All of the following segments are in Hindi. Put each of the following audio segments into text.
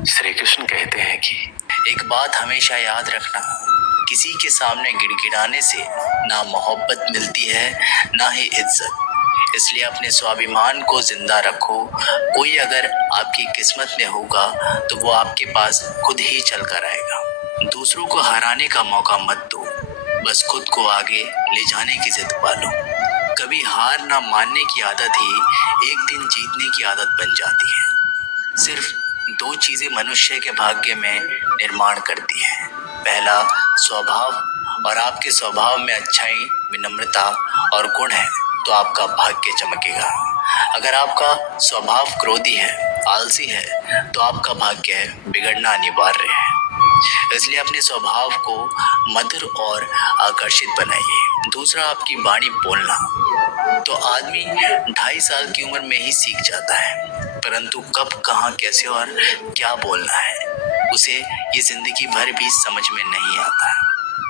श्री कृष्ण कहते हैं कि एक बात हमेशा याद रखना, किसी के सामने गिड़गिड़ाने से ना मोहब्बत मिलती है ना ही इज्जत। इसलिए अपने स्वाभिमान को जिंदा रखो। कोई अगर आपकी किस्मत में होगा तो वो आपके पास खुद ही चल कर आएगा। दूसरों को हराने का मौका मत दो, बस खुद को आगे ले जाने की जिद पालो। कभी हार ना मानने की आदत ही एक दिन जीतने की आदत बन जाती है। सिर्फ दो चीजें मनुष्य के भाग्य में निर्माण करती है, पहला स्वभाव, और आपके स्वभाव में अच्छाई, विनम्रता और गुण है तो आपका भाग्य चमकेगा। अगर आपका स्वभाव क्रोधी है, आलसी है, तो आपका भाग्य बिगड़ना अनिवार्य है। इसलिए अपने स्वभाव को मधुर और आकर्षित बनाइए। दूसरा, आपकी वाणी बोलना तो आदमी 2.5 साल की उम्र में ही सीख जाता है, परंतु कब, कहाँ, कैसे और क्या बोलना है उसे ये जिंदगी भर भी समझ में नहीं आता।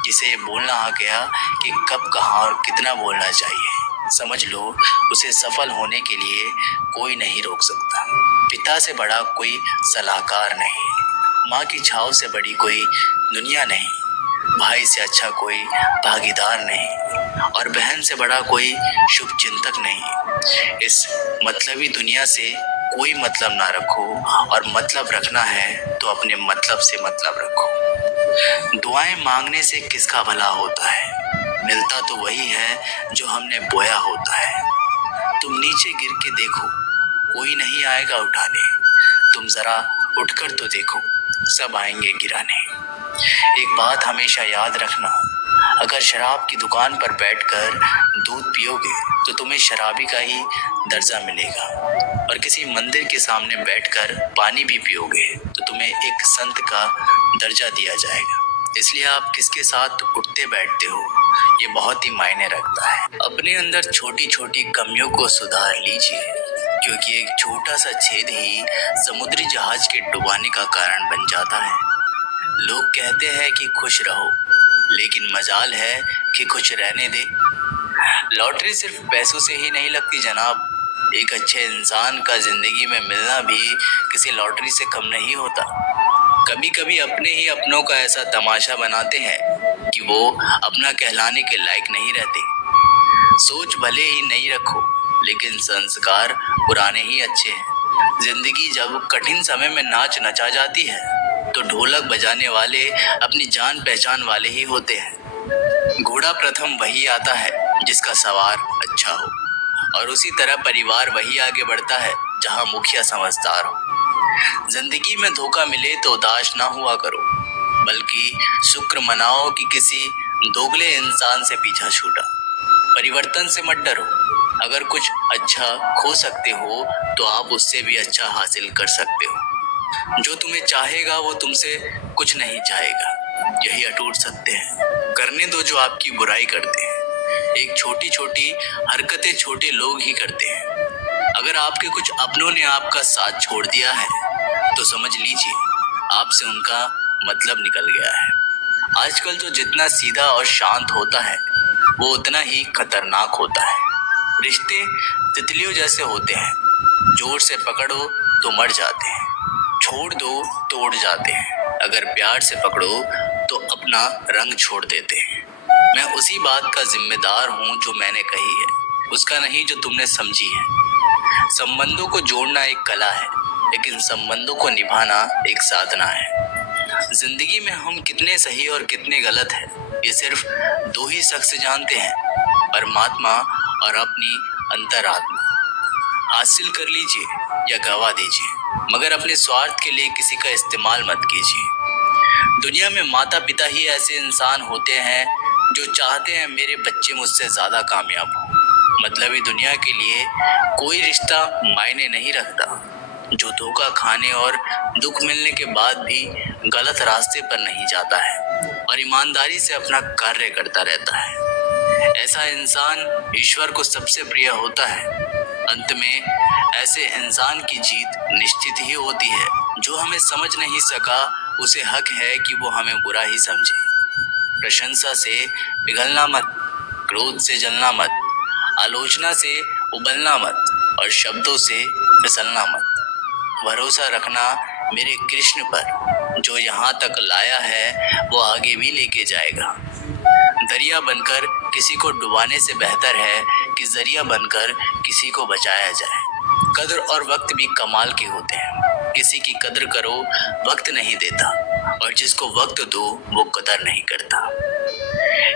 जिसे बोलना आ गया कि कब, कहाँ और कितना बोलना चाहिए, समझ लो उसे सफल होने के लिए कोई नहीं रोक सकता। पिता से बड़ा कोई सलाहकार नहीं, माँ की छाव से बड़ी कोई दुनिया नहीं, भाई से अच्छा कोई भागीदार नहीं और बहन से बड़ा कोई शुभ चिंतक नहीं। इस मतलबी दुनिया से कोई मतलब ना रखो, और मतलब रखना है तो अपने मतलब से मतलब रखो। दुआएं मांगने से किसका भला होता है, मिलता तो वही है जो हमने बोया होता है। तुम नीचे गिर के देखो, कोई नहीं आएगा उठाने, तुम जरा उठकर तो देखो, सब आएंगे गिराने। एक बात हमेशा याद रखना, अगर शराब की दुकान पर बैठकर दूध पियोगे तो तुम्हें शराबी का ही दर्जा मिलेगा, और किसी मंदिर के सामने बैठकर पानी भी पियोगे तो तुम्हें एक संत का दर्जा दिया जाएगा। इसलिए आप किसके साथ उठते बैठते हो ये बहुत ही मायने रखता है। अपने अंदर छोटी छोटी कमियों को सुधार लीजिए, क्योंकि एक छोटा सा छेद ही समुद्री जहाज के डुबाने का कारण बन जाता है। लोग कहते हैं कि खुश रहो, लेकिन मजाल है कि खुश रहने दे। लॉटरी सिर्फ पैसों से ही नहीं लगती जनाब, एक अच्छे इंसान का जिंदगी में मिलना भी किसी लॉटरी से कम नहीं होता। कभी कभी अपने ही अपनों का ऐसा तमाशा बनाते हैं कि वो अपना कहलाने के लायक नहीं रहते। सोच भले ही नहीं रखो, लेकिन संस्कार पुराने ही अच्छे हैं। जिंदगी जब कठिन समय में नाच नचा जाती है तो ढोलक बजाने वाले अपनी जान पहचान वाले ही होते हैं। घोड़ा प्रथम वही आता है जिसका सवार अच्छा हो, और उसी तरह परिवार वही आगे बढ़ता है जहां मुखिया समझदार हो। जिंदगी में धोखा मिले तो उदास ना हुआ करो, बल्कि शुक्र मनाओ कि किसी दोगले इंसान से पीछा छूटा। परिवर्तन से मत डरो, अगर कुछ अच्छा खो सकते हो तो आप उससे भी अच्छा हासिल कर सकते हो। जो तुम्हें चाहेगा वो तुमसे कुछ नहीं चाहेगा, यही अटूट सत्य है। करने दो जो आपकी बुराई करते हैं, एक छोटी छोटी हरकतें छोटे लोग ही करते हैं। अगर आपके कुछ अपनों ने आपका साथ छोड़ दिया है तो समझ लीजिए आपसे उनका मतलब निकल गया है। आजकल जो जितना सीधा और शांत होता है वो उतना ही खतरनाक होता है। रिश्ते तितलियों जैसे होते हैं, जोर से पकड़ो तो मर जाते हैं, छोड़ दो तो उड़ जाते हैं, अगर प्यार से पकड़ो तो अपना रंग छोड़ देते हैं। मैं उसी बात का जिम्मेदार हूँ जो मैंने कही है, उसका नहीं जो तुमने समझी है। संबंधों को जोड़ना एक कला है, लेकिन संबंधों को निभाना एक साधना है। जिंदगी में हम कितने सही और कितने गलत हैं ये सिर्फ दो ही शख्स जानते हैं, परमात्मा और अपनी अंतरात्मा। हासिल कर लीजिए या गवा दीजिए, मगर अपने स्वार्थ के लिए किसी का इस्तेमाल मत कीजिए। दुनिया में माता पिता ही ऐसे इंसान होते हैं जो चाहते हैं मेरे बच्चे मुझसे ज्यादा कामयाब हो। मतलबी दुनिया के लिए कोई रिश्ता मायने नहीं रखता, जो धोखा खाने और दुख मिलने के बाद भी गलत रास्ते पर नहीं जाता है और ईमानदारी से अपना कार्य करता रहता है। ऐसा इंसान ईश्वर को सबसे प्रिय होता है। अंत में ऐसे इंसान की जीत निश्चित ही होती है। जो हमें समझ नहीं सका उसे हक है कि वो हमें बुरा ही समझे। प्रशंसा से पिघलना मत, क्रोध से जलना मत, आलोचना से उबलना मत और शब्दों से फिसलना मत। भरोसा रखना मेरे कृष्ण पर जो यहाँ तक लाया है वो आगे भी लेके जाएगा। दरिया बनकर किसी को डुबाने से बेहतर है कि जरिया बनकर किसी को बचाया जाए। कद्र और वक्त भी कमाल के होते हैं। किसी की कद्र करो, वक्त नहीं देता, और जिसको वक्त दो वो कदर नहीं करता।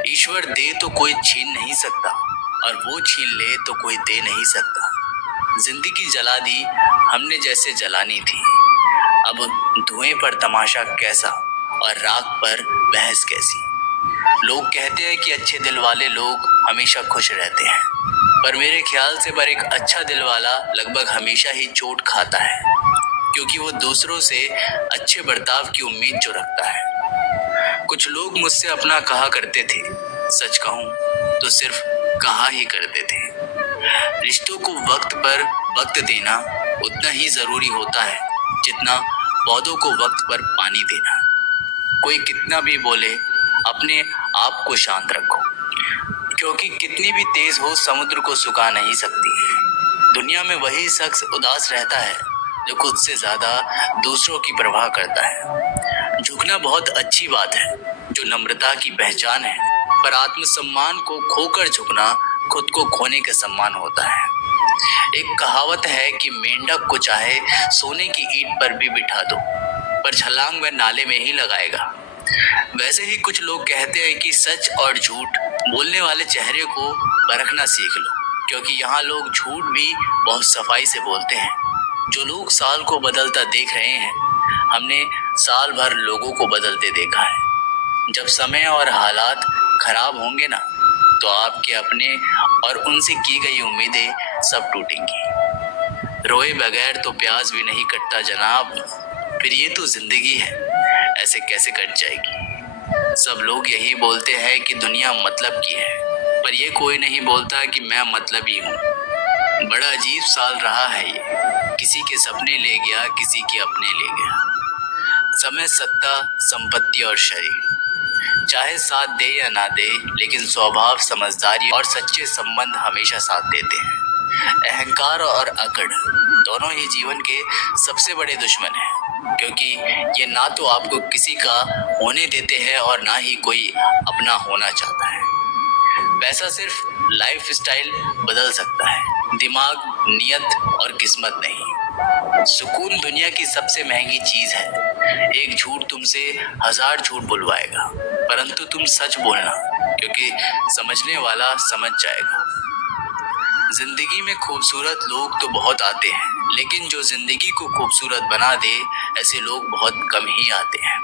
ईश्वर दे तो कोई छीन नहीं सकता, और वो छीन ले तो कोई दे नहीं सकता। जिंदगी जला दी हमने जैसे जलानी थी, अब धुएं पर तमाशा कैसा और राख पर बहस कैसी। लोग कहते हैं कि अच्छे दिल वाले लोग हमेशा खुश रहते हैं, पर मेरे ख्याल से पर एक अच्छा दिल वाला लगभग हमेशा ही चोट खाता है, क्योंकि वो दूसरों से अच्छे बर्ताव की उम्मीद जो रखता है। कुछ लोग मुझसे अपना कहा करते थे, सच कहूं तो सिर्फ कहा ही करते थे। रिश्तों को वक्त पर वक्त देना उतना ही जरूरी होता है जितना पौधों को वक्त पर पानी देना। कोई कितना भी बोले, अपने आप को शांत रखो, क्योंकि कितनी भी तेज हो समुद्र को सुखा नहीं सकती। दुनिया में वही शख्स उदास रहता है जो खुद से ज्यादा दूसरों की परवाह करता है। झुकना बहुत अच्छी बात है, जो नम्रता की पहचान है, पर आत्मसम्मान को खोकर झुकना खुद को खोने का सम्मान होता है। एक कहावत है कि मेंढक को चाहे सोने की ईंट पर भी बिठा दो, पर छलांग वह नाले में ही लगाएगा। वैसे ही कुछ लोग कहते हैं कि सच और झूठ बोलने वाले चेहरे को परखना सीख लो, क्योंकि यहाँ लोग झूठ भी बहुत सफाई से बोलते हैं। जो लोग साल को बदलता देख रहे हैं, हमने साल भर लोगों को बदलते देखा है। जब समय और हालात खराब होंगे ना, तो आपके अपने और उनसे की गई उम्मीदें सब टूटेंगी। रोए बगैर तो प्यास भी नहीं कटता जनाब, फिर ये तो जिंदगी है, ऐसे कैसे कट जाएगी। सब लोग यही बोलते हैं कि दुनिया मतलब की है, पर ये कोई नहीं बोलता कि मैं मतलबी हूँ। बड़ा अजीब साल रहा है ये, किसी के सपने ले गया, किसी के अपने ले गया। समय, सत्ता, संपत्ति और शरीर चाहे साथ दे या ना दे, लेकिन स्वभाव, समझदारी और सच्चे संबंध हमेशा साथ देते हैं। अहंकार और अकड़ दोनों ही जीवन के सबसे बड़े दुश्मन हैं, क्योंकि ये ना तो आपको किसी का होने देते हैं और ना ही कोई अपना होना चाहता है। पैसा सिर्फ लाइफ स्टाइल बदल सकता है, दिमाग, नियत और किस्मत नहीं। सुकून दुनिया की सबसे महंगी चीज है। एक झूठ तुमसे 1000 झूठ बुलवाएगा, परंतु तुम सच बोलना, क्योंकि समझने वाला समझ जाएगा। जिंदगी में खूबसूरत लोग तो बहुत आते हैं, लेकिन जो जिंदगी को खूबसूरत बना दे, ऐसे लोग बहुत कम ही आते हैं।